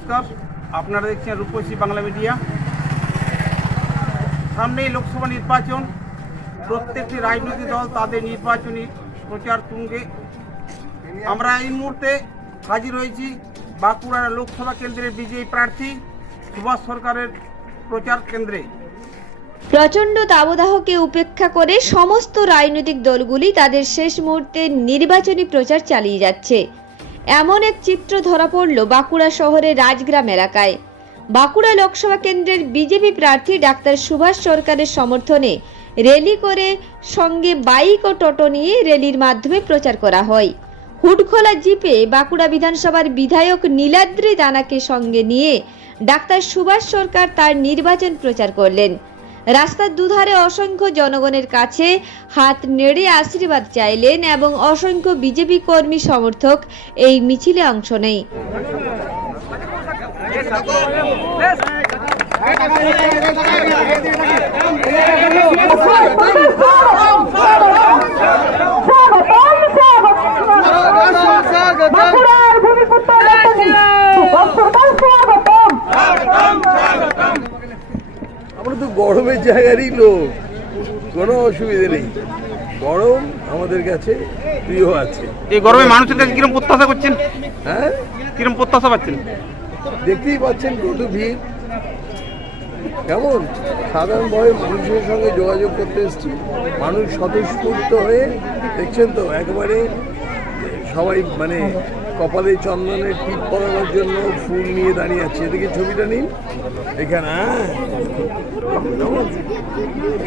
নমস্কার, আপনারা দেখছেন রূপসী বাংলা মিডিয়া। সামনেই লোকসভা নির্বাচন, প্রত্যেকটি রাজনৈতিক দল তাদের নির্বাচনী প্রচার তুঙ্গে। আমরা এই মুহূর্তে হাজির হয়েছি বাঁকুড়া লোকসভা কেন্দ্রের বিজয়ী প্রার্থী সুভাষ সরকারের প্রচার কেন্দ্রে। প্রচণ্ড দাবদাহকে উপেক্ষা করে সমস্ত রাজনৈতিক দলগুলি তাদের শেষ মুহূর্তে নির্বাচনী প্রচার চালিয়ে যাচ্ছে। এমন এক চিত্র ধরা পড়ল বাঁকুড়া শহরের রাজগ্রাম এলাকায়। বাঁকুড়া লোকসভা কেন্দ্রের বিজেপি প্রার্থী ডাক্তার সুভাষ সরকারের সমর্থনে র্যালি করে সঙ্গে বাইক ও টোটো নিয়ে র্যালির মাধ্যমে প্রচার করা হয়। হুডখোলা জিপে বাঁকুড়া বিধানসভার বিধায়ক নীলাদ্রি দানাকে সঙ্গে নিয়ে ডাক্তার সুভাষ সরকার তার নির্বাচন প্রচার করলেন। রাস্তার দুধারে অসংখ্য জনগণের কাছে হাত নেড়ে আশীর্বাদ চাইলেন এবং অসংখ্য বিজেপি কর্মী সমর্থক এই মিছিলে অংশ নেয় বাঁকুড়ার ভূমিপুত্র নেতাজি সুভাষ স্বাগতম আমরা তো গরমের জায়গারই লোক। কোনো অসুবিধে নেই। গরম আমাদের কাছে প্রিয় আছে। এই গরমে মানুষের কাছে কিরম প্রত্যাশা করছেন? হ্যাঁ? কিরম প্রত্যাশা পাচ্ছেন? দেখতেই পাচ্ছেন কত ভিড়। কেমন? সাধারণভাবে মানুষের সঙ্গে যোগাযোগ করতে এসছি। মানুষ স্বতঃস্ফূর্ত হয়ে দেখছেন তো একেবারে সবাই মানে কপালে চন্দনের টিপ পরানোর জন্য ফুল নিয়ে দাঁড়িয়ে আছে। এদিকে ছবিটা নিন। এখানে হ্যাঁ?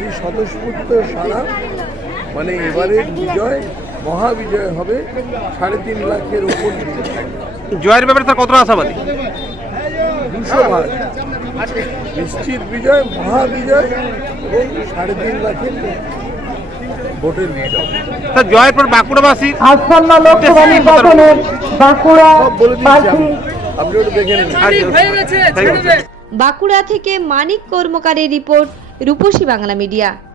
এই স্বতঃস্ফূর্ত সারা মানে এবারের বিজয় মহাবিজয় হবে সাড়ে তিন লাখের থাকবে জয়ের ব্যাপারে তার কতটা আশাবাদী? দুশো ভাগ। নিশ্চিত বিজয় মহাবিজয় এবং সাড়ে তিন লাখের ভোটের লিড হবে তা জয়ের পর বাঁকুড়াবাসী? আসন্ন লোকসভা নির্বাচনের বাঁকুড়া বলে দিচ্ছি আপনি ওটা দেখে নিন। বাঁকুড়া থেকে মানিক কর্মকারের রিপোর্ট রূপসী বাংলা মিডিয়া।